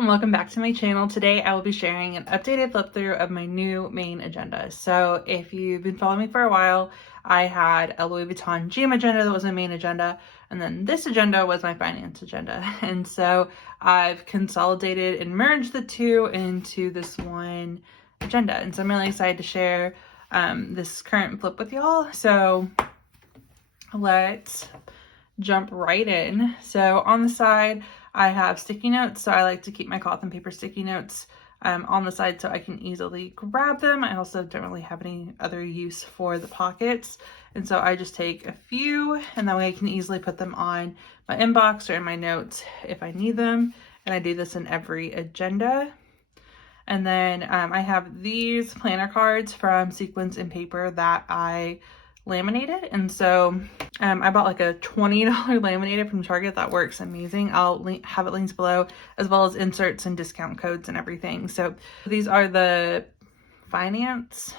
and welcome back to my channel. Today I will be sharing an updated flip through of my new main agenda. So if you've been following me for a while, I had a Louis Vuitton GM agenda that was my main agenda, and then this agenda was my finance agenda. And so I've consolidated and merged the two into this one agenda. And so I'm really excited to share this current flip with y'all. So let's jump right in. So on the side, I have sticky notes, so I like to keep my cloth and paper sticky notes on the side so I can easily grab them. I also don't really have any other use for the pockets, and so I just take a few, and that way I can easily put them on my inbox or in my notes if I need them, and I do this in every agenda. And then I have these planner cards from Sequins and Paper that I laminated, and so I bought like a $20 laminator from Target that works amazing. I'll have it linked below, as well as inserts and discount codes and everything. So these are the finance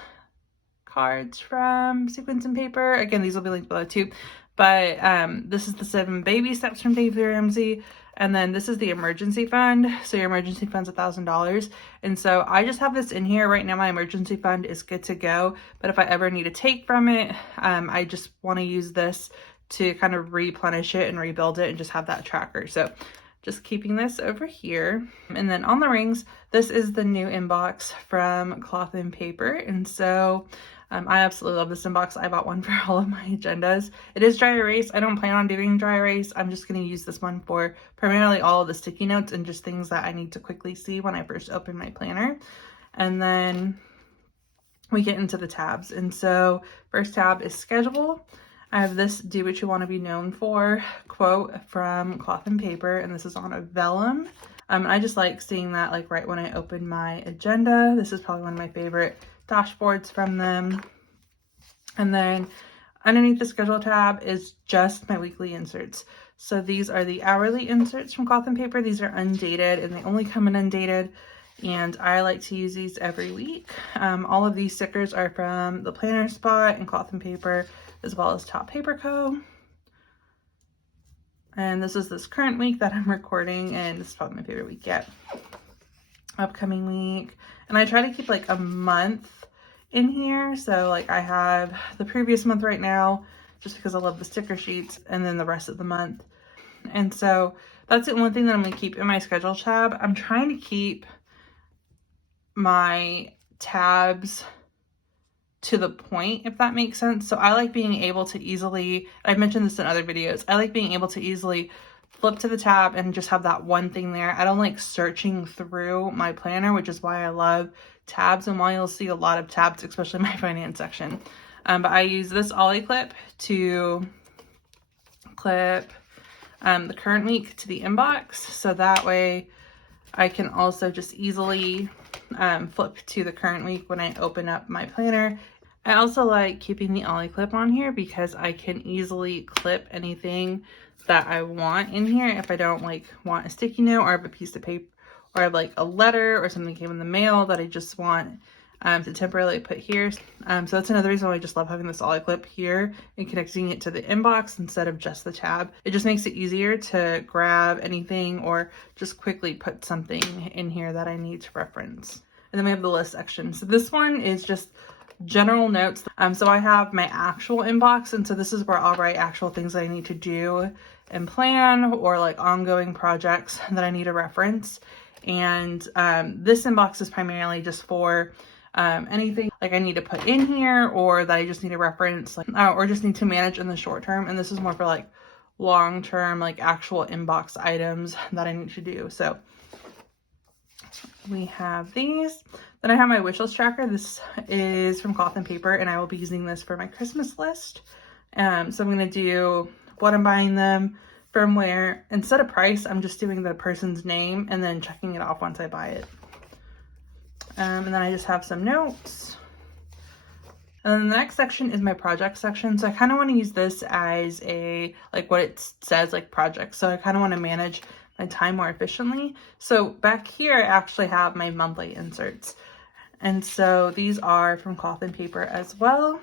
cards from Sequins and Paper. Again, these will be linked below too, but this is the 7 baby steps from Dave Ramsey. And then this is the emergency fund. So your emergency fund's $1,000. And so I just have this in here right now. My emergency fund is good to go. But if I ever need to take from it, I just want to use this to kind of replenish it and rebuild it and just have that tracker. So just keeping this over here. And then on the rings, this is the new inbox from Cloth and Paper. And so I absolutely love this inbox. I bought one for all of my agendas. It is dry erase. I don't plan on doing dry erase. I'm just going to use this one for primarily all of the sticky notes and just things that I need to quickly see when I first open my planner. And then we get into the tabs. And so first tab is schedule. I have this do what you want to be known for quote from Cloth and Paper, and this is on a vellum. I just like seeing that like right when I open my agenda. This is probably one of my favorite dashboards from them. And then underneath the schedule tab is just my weekly inserts. So these are the hourly inserts from Cloth and Paper. These are undated and they only come in undated, and I like to use these every week. All of these stickers are from the Planner Spot and Cloth and Paper, as well as Top Paper Co. And this is this current week that I'm recording, and this is probably my favorite week yet. Upcoming week. And I try to keep like a month in here. So like I have the previous month right now, just because I love the sticker sheets, and then the rest of the month. And so that's the only thing that I'm going to keep in my schedule tab. I'm trying to keep my tabs to the point, if that makes sense. So I like being able to easily, I've mentioned this in other videos, I like being able to easily flip to the tab and just have that one thing there. I don't like searching through my planner, which is why I love tabs, and why you'll see a lot of tabs, especially in my finance section. But I use this Ollie clip to clip the current week to the inbox, so that way I can also just easily flip to the current week when I open up my planner. I also like keeping the Ollie clip on here because I can easily clip anything that I want in here. If I don't like want a sticky note, or I have a piece of paper, or I have like a letter or something came in the mail that I just want to temporarily put here. So that's another reason why I just love having this Ollie clip here and connecting it to the inbox instead of just the tab. It just makes it easier to grab anything or just quickly put something in here that I need to reference. And then we have the list section. So this one is just general notes. So I have my actual inbox, and so this is where I'll write actual things that I need to do and plan, or like ongoing projects that I need to reference. And this inbox is primarily just for anything like I need to put in here, or that I just need to reference, like or just need to manage in the short term. And this is more for like long term, like actual inbox items that I need to do. So we have these. Then I have my wish list tracker. This is from Cloth and Paper, and I will be using this for my Christmas list. So I'm going to do what I'm buying them, from where. Instead of price, I'm just doing the person's name and then checking it off once I buy it. And then I just have some notes. And then the next section is my project section. So I kind of want to use this as a, like what it says, like projects. So I kind of want to manage my time more efficiently. So back here, I actually have my monthly inserts. And so these are from Cloth and Paper as well.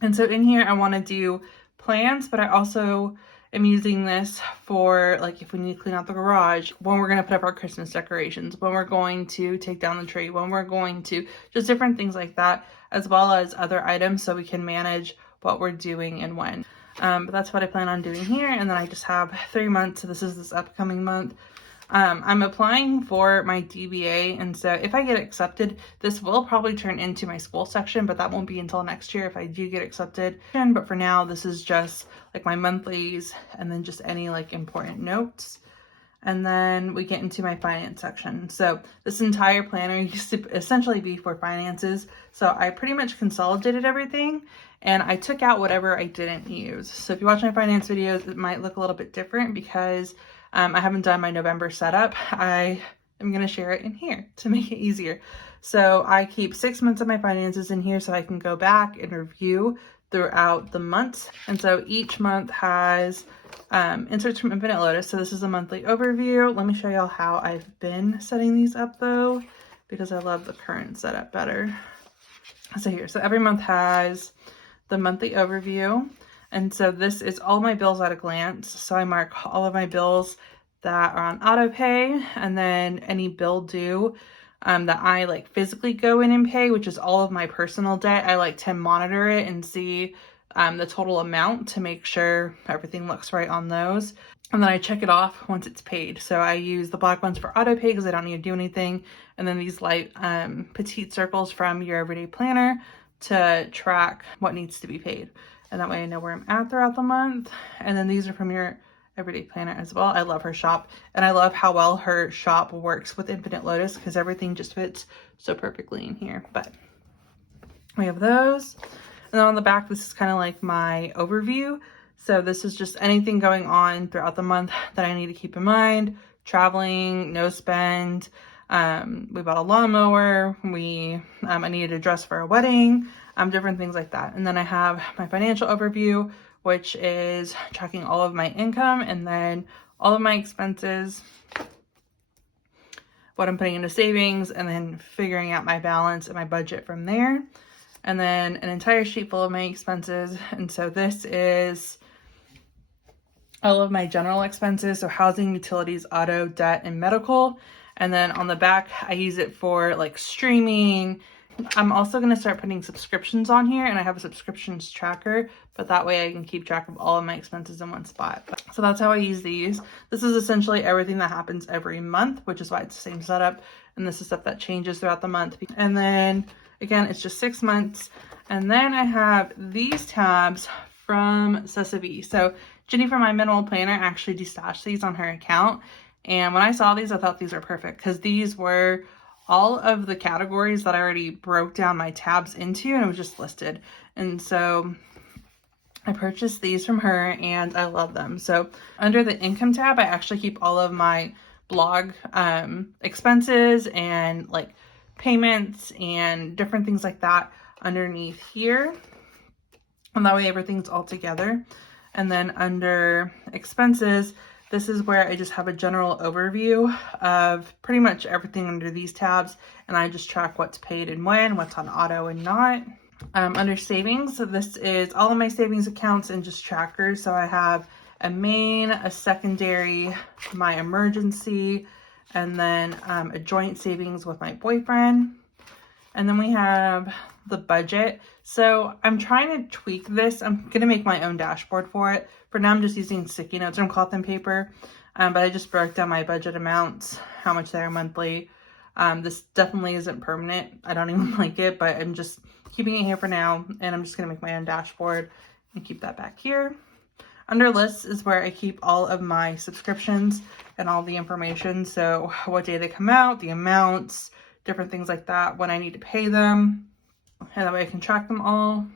And so in here, I want to do plans, but I also am using this for like if we need to clean out the garage, when we're going to put up our Christmas decorations, when we're going to take down the tree, when we're going to just different things like that, as well as other items so we can manage what we're doing and when. But that's what I plan on doing here. And then I just have 3 months. So this is this upcoming month. I'm applying for my DBA, and so if I get accepted, this will probably turn into my school section, but that won't be until next year if I do get accepted. But for now, this is just like my monthlies and then just any like important notes. And then we get into my finance section. So this entire planner used to essentially be for finances. So I pretty much consolidated everything and I took out whatever I didn't use. So if you watch my finance videos, it might look a little bit different because I haven't done my November setup. I am going to share it in here to make it easier. So I keep 6 months of my finances in here so I can go back and review throughout the months. And so each month has inserts from Infinite Lotus. So this is a monthly overview. Let me show y'all how I've been setting these up though, because I love the current setup better. So here, so every month has the monthly overview. And so this is all my bills at a glance. So I mark all of my bills that are on auto pay, and then any bill due that I like physically go in and pay, which is all of my personal debt. I like to monitor it and see the total amount to make sure everything looks right on those. And then I check it off once it's paid. So I use the black ones for auto pay because I don't need to do anything. And then these light petite circles from your everyday planner to track what needs to be paid. And that way I know where I'm at throughout the month. And then these are from your everyday planner as well. I love her shop, and I love how well her shop works with Infinite Lotus because everything just fits so perfectly in here. But we have those. And then on the back, this is kind of like my overview. So this is just anything going on throughout the month that I need to keep in mind. Traveling, no spend. We bought a lawnmower. I needed a dress for a wedding. Different things like that. And then I have my financial overview, which is tracking all of my income and then all of my expenses, what I'm putting into savings, and then figuring out my balance and my budget from there. And then an entire sheet full of my expenses. And so this is all of my general expenses. So housing, utilities, auto, debt, and medical. And then on the back, I use it for like streaming. I'm also going to start putting subscriptions on here, and I have a subscriptions tracker, but that way I can keep track of all of my expenses in one spot. So that's how I use these. This is essentially everything that happens every month, which is why it's the same setup. And this is stuff that changes throughout the month. And then again, it's just 6 months. And then I have these tabs from Sesame. So Jenny from my minimal planner actually destashed these on her account. And when I saw these, I thought these were perfect because these were all of the categories that I already broke down my tabs into, and it was just listed. And so I purchased these from her and I love them. So under the income tab, I actually keep all of my blog expenses and like payments and different things like that underneath here. And that way everything's all together. And then under expenses, this is where I just have a general overview of pretty much everything under these tabs, and I just track what's paid and when, what's on auto and not. Under savings, so this is all of my savings accounts and just trackers. So I have a main, a secondary, my emergency, and then a joint savings with my boyfriend. And then we have the budget. So I'm trying to tweak this. I'm going to make my own dashboard for it. For now, I'm just using sticky notes from cloth and paper. But I just broke down my budget amounts, how much they are monthly. This definitely isn't permanent. I don't even like it, but I'm just keeping it here for now. And I'm just going to make my own dashboard and keep that back here. Under lists is where I keep all of my subscriptions and all the information. So what day they come out, the amounts, different things like that, when I need to pay them. And that way I can track them all.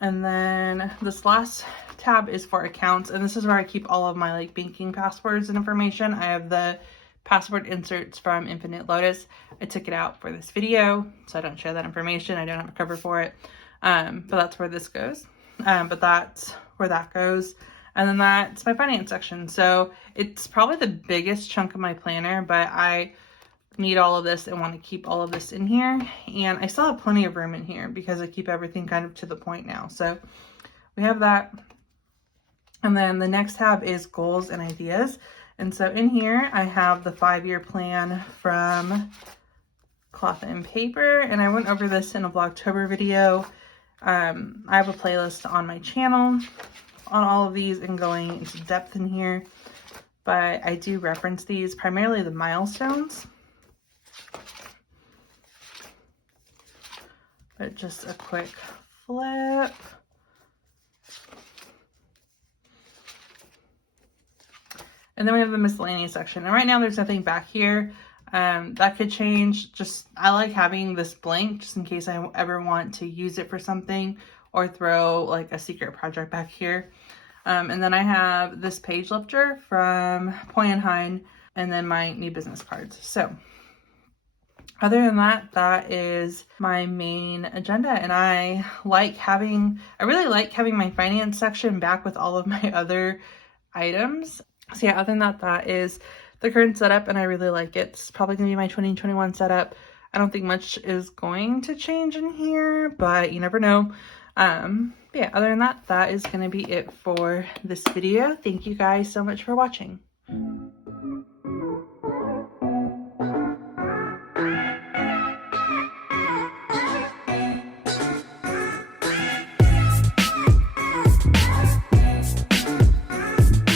And then this last tab is for accounts. And this is where I keep all of my like banking passwords and information. I have the password inserts from Infinite Lotus. I took it out for this video, so I don't share that information. I don't have a cover for it. But that's where this goes. But that's where that goes. And then that's my finance section. So it's probably the biggest chunk of my planner, but I need all of this and want to keep all of this in here. And I still have plenty of room in here because I keep everything kind of to the point now. So we have that. And then the next tab is goals and ideas. And so in here, I have the 5-year plan from Cloth and Paper. And I went over this in a Vlogtober video. I have a playlist on my channel on all of these and going into depth in here. But I do reference these, primarily the milestones. But just a quick flip. And then we have the miscellaneous section. And right now there's nothing back here. That could change. Just, I like having this blank just in case I ever want to use it for something or throw like a secret project back here. And then I have this page lifter from Poyenheim and then my new business cards. So other than that, that is my main agenda. And I really like having my finance section back with all of my other items. So yeah, other than that, that is the current setup and I really like it. It's probably going to be my 2021 setup. I don't think much is going to change in here, but you never know. But yeah, other than that, that is going to be it for this video. Thank you guys so much for watching.